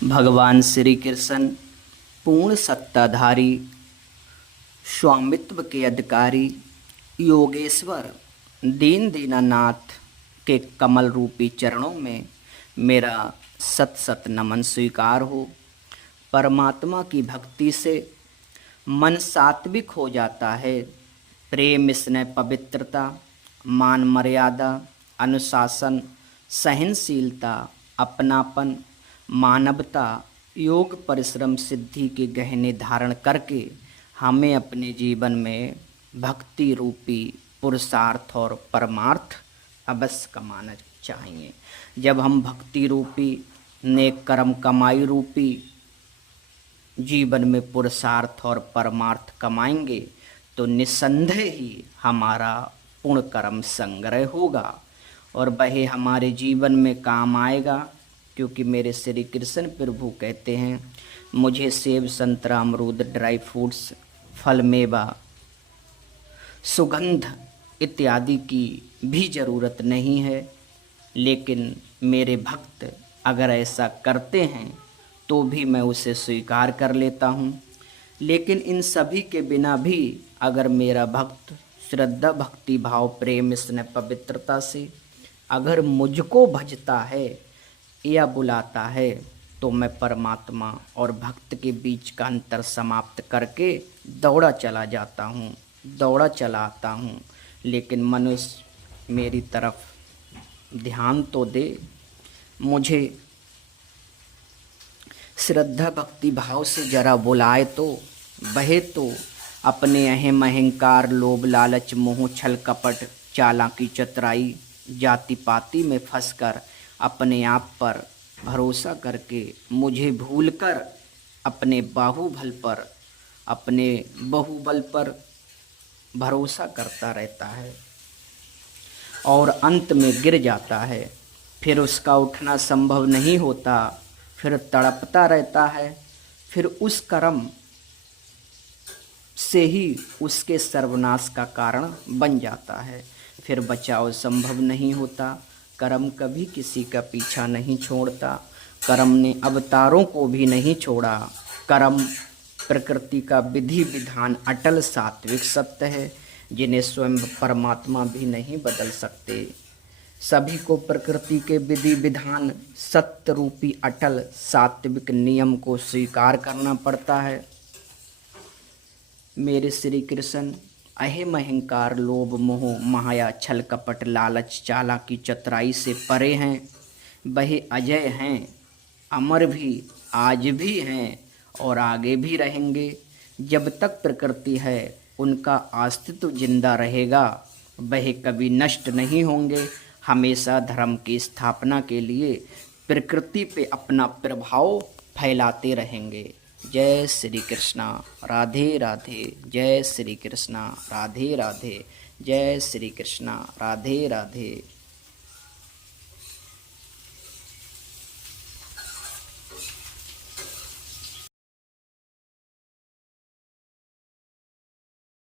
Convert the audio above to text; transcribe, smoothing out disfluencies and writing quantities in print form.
भगवान श्री कृष्ण पूर्ण सत्ताधारी, स्वामित्व के अधिकारी, योगेश्वर दीन दीनानाथ के कमल रूपी चरणों में मेरा सत सत नमन स्वीकार हो। परमात्मा की भक्ति से मन सात्विक हो जाता है। प्रेम, स्नेह, पवित्रता, मान मर्यादा, अनुशासन, सहनशीलता, अपनापन, मानवता, योग, परिश्रम, सिद्धि के गहने धारण करके हमें अपने जीवन में भक्ति रूपी पुरुषार्थ और परमार्थ अवश्य कमाना चाहिए। जब हम भक्ति रूपी नेक कर्म, कमाई रूपी जीवन में पुरुषार्थ और परमार्थ कमाएंगे तो निस्संदेह ही हमारा पूर्ण कर्म संग्रह होगा और वह हमारे जीवन में काम आएगा। क्योंकि मेरे श्री कृष्ण प्रभु कहते हैं, मुझे सेब, संतरा, अमरूद, ड्राई फ्रूट्स, फल, मेवा, सुगंध इत्यादि की भी ज़रूरत नहीं है, लेकिन मेरे भक्त अगर ऐसा करते हैं तो भी मैं उसे स्वीकार कर लेता हूँ। लेकिन इन सभी के बिना भी अगर मेरा भक्त श्रद्धा, भक्ति भाव, प्रेम, स्नेह, पवित्रता से अगर मुझको भजता है या बुलाता है तो मैं परमात्मा और भक्त के बीच का अंतर समाप्त करके दौड़ा चला जाता हूँ, दौड़ा चला आता हूँ। लेकिन मनुष्य मेरी तरफ ध्यान तो दे, मुझे श्रद्धा भक्ति भाव से जरा बुलाए तो वह तो अपने अहम, अहंकार, लोभ, लालच, मोह, छल, कपट, चालाकी, चतुराई, जाति पाति में फंसकर अपने आप पर भरोसा करके मुझे भूलकर अपने बाहुबल पर, अपने बाहुबल पर भरोसा करता रहता है और अंत में गिर जाता है। फिर उसका उठना संभव नहीं होता, फिर तड़पता रहता है, फिर उस कर्म से ही उसके सर्वनाश का कारण बन जाता है। फिर बचाव संभव नहीं होता। कर्म कभी किसी का पीछा नहीं छोड़ता। कर्म ने अवतारों को भी नहीं छोड़ा। कर्म प्रकृति का विधि विधान अटल सात्विक सत्य है, जिन्हें स्वयं परमात्मा भी नहीं बदल सकते। सभी को प्रकृति के विधि विधान, सत्य रूपी अटल सात्विक नियम को स्वीकार करना पड़ता है। मेरे श्री कृष्ण अहम, अहंकार, लोभ, मोह, माया, छल, कपट, लालच, चालाकी, चतुराई से परे हैं। वह अजय हैं, अमर भी, आज भी हैं और आगे भी रहेंगे। जब तक प्रकृति है उनका अस्तित्व जिंदा रहेगा। वह कभी नष्ट नहीं होंगे, हमेशा धर्म की स्थापना के लिए प्रकृति पे अपना प्रभाव फैलाते रहेंगे। जय श्री कृष्णा, राधे राधे। जय श्री कृष्णा, राधे राधे। जय श्री कृष्णा, राधे राधे।